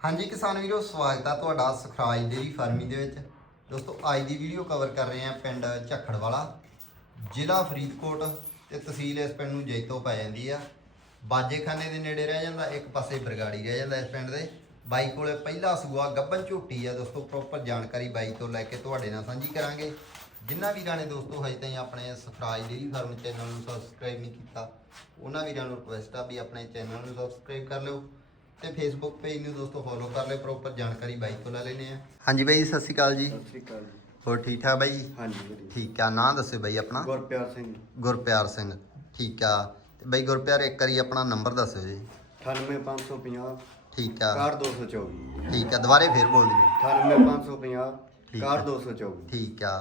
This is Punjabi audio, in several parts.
ਹਾਂਜੀ ਕਿਸਾਨ ਵੀਰੋ, ਸਵਾਗਤ ਆ ਤੁਹਾਡਾ ਸੁਖਰਾਜ ਡੇਰੀ ਫਾਰਮੀ ਦੇ ਵਿੱਚ। ਦੋਸਤੋ, ਅੱਜ ਦੀ ਵੀਡੀਓ ਕਵਰ ਕਰ ਰਹੇ ਆ ਪਿੰਡ ਝੱਖੜਵਾਲਾ, ਜ਼ਿਲ੍ਹਾ ਫਰੀਦਕੋਟ ਤੇ ਤਹਿਸੀਲ ਇਸ ਪਿੰਡ ਨੂੰ ਜੈਤੋ ਪੈ ਜਾਂਦੀ ਆ। ਬਾਜੇਖਾਨੇ ਦੇ ਨੇੜੇ ਰਹਿ ਜਾਂਦਾ, ਇੱਕ ਪਾਸੇ ਬਰਗਾੜੀ ਰਹਿ ਜਾਂਦਾ ਇਸ ਪਿੰਡ ਦੇ। ਬਾਈ ਕੋਲੇ ਪਹਿਲਾ ਸੂਆ, ਗੱਬਨ ਝੋਟੀ ਆ। ਦੋਸਤੋ ਪ੍ਰੋਪਰ ਜਾਣਕਾਰੀ ਬਾਈ ਤੋਂ ਲੈ ਕੇ ਤੁਹਾਡੇ ਨਾਲ ਸਾਂਝੀ ਕਰਾਂਗੇ। ਜਿਨ੍ਹਾਂ ਵੀਰਾਂ ਨੇ ਦੋਸਤੋ, ਹਜੇ ਤਾਈਂ ਆਪਣੇ ਸੁਖਰਾਜ ਡੇਰੀ ਫਾਰਮ ਚੈਨਲ ਨੂੰ ਸਬਸਕ੍ਰਾਈਬ ਨਹੀਂ ਕੀਤਾ, ਉਹਨਾਂ ਵੀਰਾਂ ਨੂੰ ਰਿਕੁਐਸਟ ਆ ਵੀ ਆਪਣੇ ਚੈਨਲ ਨੂੰ ਸਬਸਕ੍ਰਾਈਬ ਕਰ ਲਿਓ। ਤੇ ਫੇਸਬੁੱਕ ਪੇਜ ਨੂੰ ਦੋਸਤੋ ਫੋਲੋ ਕਰ ਲਿਓ ਪ੍ਰੋਪਰ ਜਾਣਕਾਰੀ ਬਾਈ ਤੋਂ ਲੈ ਲੈਨੇ ਆ ਹਾਂਜੀ ਬਾਈ ਸਤਿ ਸ਼੍ਰੀ ਅਕਾਲ ਜੀ। ਸਤਿ ਸ਼੍ਰੀ ਅਕਾਲ ਜੀ। ਹੋਰ ਠੀਕ ਠਾਕ ਬਾਈ? ਹਾਂਜੀ ਵਧੀਆ। ਠੀਕ ਆ ਨਾਂ ਦੱਸਿਓ ਬਾਈ ਆਪਣਾ। ਗੁਰਪਿਆਰ ਸਿੰਘ। ਗੁਰਪਿਆਰ ਸਿੰਘ ਠੀਕ ਆ। ਤੇ ਬਾਈ ਗੁਰਪਿਆਰ ਇੱਕ ਵਾਰੀ ਆਪਣਾ ਨੰਬਰ ਦੱਸਿਓ ਜੀ। 98550 ਠੀਕ ਆ। 6224 ਠੀਕ ਆ ਦੁਬਾਰੇ ਫੇਰ ਬੋਲ ਦਿਓ। 98550 ਠੀਕ ਆ। 6224 ਠੀਕ ਆ।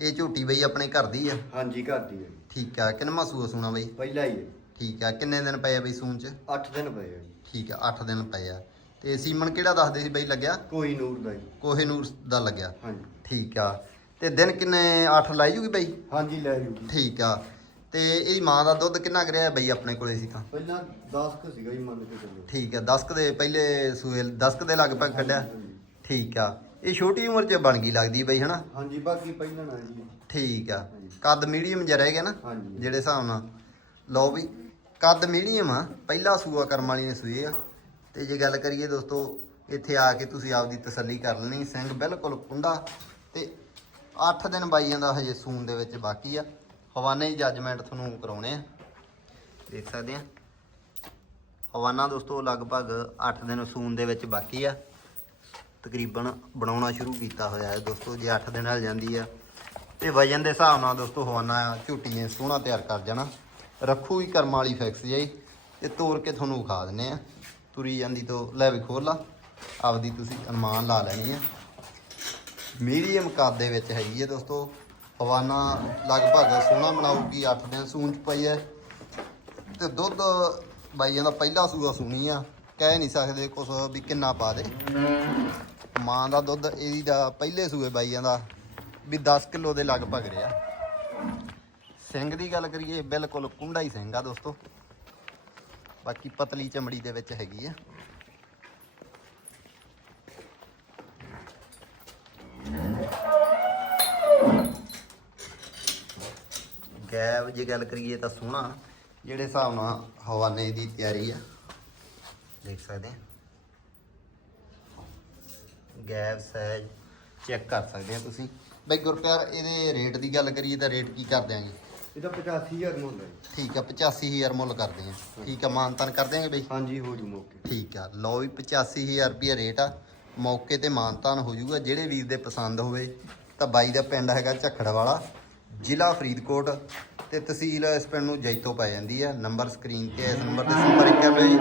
ਇਹ ਝੂਟੀ ਬਈ ਆਪਣੇ ਘਰ ਦੀ ਆ? ਹਾਂਜੀ ਘਰ ਦੀ ਹੈ। ਠੀਕ ਆ ਕਿੰਨਵਾਂ ਸੂਆ ਸੂਣਾ ਬਈ? ਪਹਿਲਾ ਹੀ ਹੈ ਠੀਕ ਆ ਕਿੰਨੇ ਦਿਨ ਪਏ ਆ ਬਈ ਸੂਣ ਚ? 8 ਦਿਨ ਪਏ ਆ ਜੀ। ਠੀਕ ਆ 8 ਦਿਨ ਪਏ ਆ। ਤੇ ਸੀਮਨ ਕਿਹੜਾ ਦੱਸਦੇ ਸੀ ਬਈ ਲੱਗਿਆ? ਕੋਈ ਨੂਰ ਦਾ ਜੀ। ਕੋਹੇਨੂਰ ਦਾ ਲੱਗਿਆ। ਹਾਂਜੀ। ਠੀਕ ਆ। ਤੇ ਦਿਨ ਕਿੰਨੇ 8 ਲਾਈ ਜੂਗੀ ਬਈ? ਹਾਂਜੀ ਲੈ ਜੂ। ਜੀ ਠੀਕ ਆ। ਤੇ ਇਹਦੀ ਮਾਂ ਦਾ ਦੁੱਧ ਕਿੰਨਾ ਕੁ ਰਿਹਾ ਬਈ ਆਪਣੇ ਕੋਲੇ ਸੀ ਤਾਂ? ਪਹਿਲਾਂ 10 ਕ ਸੀਗਾ ਜੀ ਮੰਨ ਕੇ ਚੱਲੋ। ਠੀਕ ਆ 10 ਕੁ ਦੇ ਪਹਿਲੇ ਸੂਏ 10 ਕੁ ਦੇ ਲਗਭਗ ਕੱਢਿਆ। ਠੀਕ ਆ। ਇਹ ਛੋਟੀ ਉਮਰ 'ਚ ਬਣ ਗਈ ਲੱਗਦੀ ਬਈ ਹਨਾ? ਹਾਂਜੀ ਬਾਕੀ ਪਹਿਲਾਂ ਨਾ ਜੀ। ਠੀਕ ਆ। ਹਾਂਜੀ। ਕੱਦ ਮੀਡੀਅਮ ਜਿਹਾ ਰਹਿ ਗਿਆ ਨਾ ਹਾਂਜੀ। ਜਿਹੜੇ ਹਿਸਾਬ ਨਾਲ। ਲਓ ਵੀ ਕੱਦ ਮੀਡੀਅਮ ਆ, ਪਹਿਲਾ ਸੂਆ ਕਰਮ ਵਾਲੀ ਨੇ ਸੂਏ ਆ। ਤੇ ਜੇ ਗੱਲ ਕਰੀਏ ਦੋਸਤੋ, ਇੱਥੇ ਆ ਕੇ ਤੁਸੀਂ ਆਪਦੀ ਤਸੱਲੀ ਕਰ ਲੈਣੀ, ਸਿੰਘ ਬਿਲਕੁਲ ਕੁੰਡਾ। ਤੇ 8 ਦਿਨ ਬਾਈਆਂ ਦਾ ਹਜੇ ਸੂਨ ਦੇ ਵਿੱਚ ਬਾਕੀ ਆ। ਹਵਾਨੇ ਹੀ ਜੱਜਮੈਂਟ ਤੁਹਾਨੂੰ ਕਰਾਉਣੇ ਆ। ਦੇਖ ਸਕਦੇ ਆ। ਹਵਾਨਾ ਦੋਸਤੋ, ਲਗਭਗ 8 ਦਿਨ ਸੂਨ ਦੇ ਵਿੱਚ ਬਾਕੀ ਆ। ਤਕਰੀਬਨ ਬਣਾਉਣਾ ਸ਼ੁਰੂ ਕੀਤਾ ਹੋਇਆ ਹੈ ਦੋਸਤੋ, ਜੇ 8 ਦਿਨ ਹਲ ਜਾਂਦੀ ਆ। ਤੇ ਵਜਨ ਦੇ ਹਿਸਾਬ ਨਾਲ ਦੋਸਤੋ, ਹਵਾਨਾ ਝੂਟੀ ਨੇ ਸੋਹਣਾ ਤਿਆਰ ਕਰ ਜਾਣਾ। ਰੱਖੂਗੀ ਕਰਮ ਵਾਲੀ ਫੈਕਸ ਜਾਈ ਤੇ ਤੋੜ ਕੇ ਤੁਹਾਨੂੰ ਵਿਖਾ ਦਿੰਨੇ ਆ। ਤੁਰੀ ਜਾਂਦੀ ਤੋਂ, ਲੈ ਵੀ ਖੋਲ ਲਾ। ਆਪਦੀ ਤੁਸੀਂ ਅਨੁਮਾਨ ਲਾ ਲੈਣੀ ਆ। ਮੀਡੀਅਮ ਕੱਦ ਦੇ ਵਿੱਚ ਹੈਗੀ ਹੈ ਦੋਸਤੋ। ਹਵਾਨਾ ਲਗਭਗ ਸੋਹਣਾ ਬਣਾਉਗੀ 8 ਦਿਨ ਸੂਣ ਚ ਪਈ ਹੈ ਤੇ ਦੁੱਧ ਬਾਈਆਂ ਦਾ ਪਹਿਲਾ ਸੂਆ ਸੂਣੀ ਆ। ਕਹਿ ਨਹੀਂ ਸਕਦੇ ਕੁਛ ਵੀ ਕਿੰਨਾ ਪਾ ਦੇ। ਮਾਂ ਦਾ ਦੁੱਧ ਇਹਦੀ ਦਾ ਪਹਿਲੇ ਸੂਏ ਬਾਈਆਂ ਦਾ ਵੀ 10 ਕਿਲੋ ਦੇ ਲਗਭਗ ਰਿਹਾ। ਸਿੰਘ ਦੀ ਗੱਲ ਕਰੀਏ, ਬਿਲਕੁਲ ਕੁੰਡਾ ਹੀ ਸਿੰਘ ਆ ਦੋਸਤੋ। ਬਾਕੀ ਪਤਲੀ ਚਮੜੀ ਦੇ ਵਿੱਚ ਹੈਗੀ ਆ। ਗੈਬ ਜੇ ਗੱਲ ਕਰੀਏ ਤਾਂ ਸੋਹਣਾ, ਜਿਹੜੇ ਹਿਸਾਬ ਨਾਲ ਹਵਾਨੇ ਦੀ ਤਿਆਰੀ ਆ। ਦੇਖ ਸਕਦੇ ਆ। ਗੈਬ ਸਹਿਜ ਚੈੱਕ ਕਰ ਸਕਦੇ ਆ ਤੁਸੀਂ। ਬਈ ਗੁਰਪਿਆਰ, ਇਹਦੇ ਰੇਟ ਦੀ ਗੱਲ ਕਰੀਏ ਤਾਂ ਰੇਟ ਕੀ ਕਰ ਦਿਆਂਗੇ ਇਹਦਾ 85000 ਮੁੱਲ ਹੈ। ਠੀਕ ਆ 85000 ਮੁੱਲ ਕਰਦੇ ਆ। ਠੀਕ ਆ ਮਾਨਤਨ ਕਰ ਦਿਆਂਗੇ ਬਈ? ਹਾਂਜੀ ਹੋ ਜੂ ਮੌਕੇ ਠੀਕ ਆ ਲਓ ਵੀ 85000 ਰੁਪਏ ਰੇਟ ਆ। ਮੌਕੇ ਤੇ ਮਾਨਤਾਨ ਹੋ ਜਾਊਗਾ ਜਿਹੜੇ ਵੀਰ ਦੇ ਪਸੰਦ ਹੋਵੇ ਤਾਂ ਬਾਈ ਦਾ ਪਿੰਡ ਹੈਗਾ ਝੱਖੜ ਵਾਲਾ ਜ਼ਿਲ੍ਹਾ ਫਰੀਦਕੋਟ ਤੇ ਤਹਿਸੀਲ ਇਸ ਪਿੰਡ ਨੂੰ ਜੈਤੋ ਪੈ ਜਾਂਦੀ ਆ। ਨੰਬਰ ਸਕਰੀਨ ਤੇ ਇਸ ਨੰਬਰ ਤੇ ਸੰਪਰਕ ਕਰ ਲਿਓ ਜੀ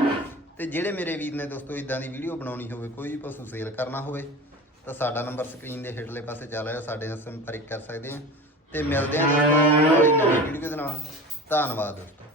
ਤੇ ਜਿਹੜੇ ਮੇਰੇ ਵੀਰ ਨੇ ਦੋਸਤੋ ਇਦਾਂ ਦੀ ਵੀਡੀਓ ਬਣਾਉਣੀ ਹੋਵੇ ਕੋਈ ਵੀ ਪਸ਼ੂ ਸੇਲ ਕਰਨਾ ਹੋਵੇ ਤਾਂ ਸਾਡਾ ਨੰਬਰ ਸਕਰੀਨ ਦੇ ਹੇਠਲੇ ਪਾਸੇ ਚੱਲ ਰਿਹਾ ਸਾਡੇ ਨਾਲ ਸੰਪਰਕ ਕਰ ਸਕਦੇ ਆ। ਤੇ ਮਿਲਦੇ ਹਾਂ ਦੋਸਤੋ ਆਉਣ ਨਵੀਂ ਵੀਡੀਓ ਦੇ ਨਾਲ ਧੰਨਵਾਦ। ਦੋਸਤੋ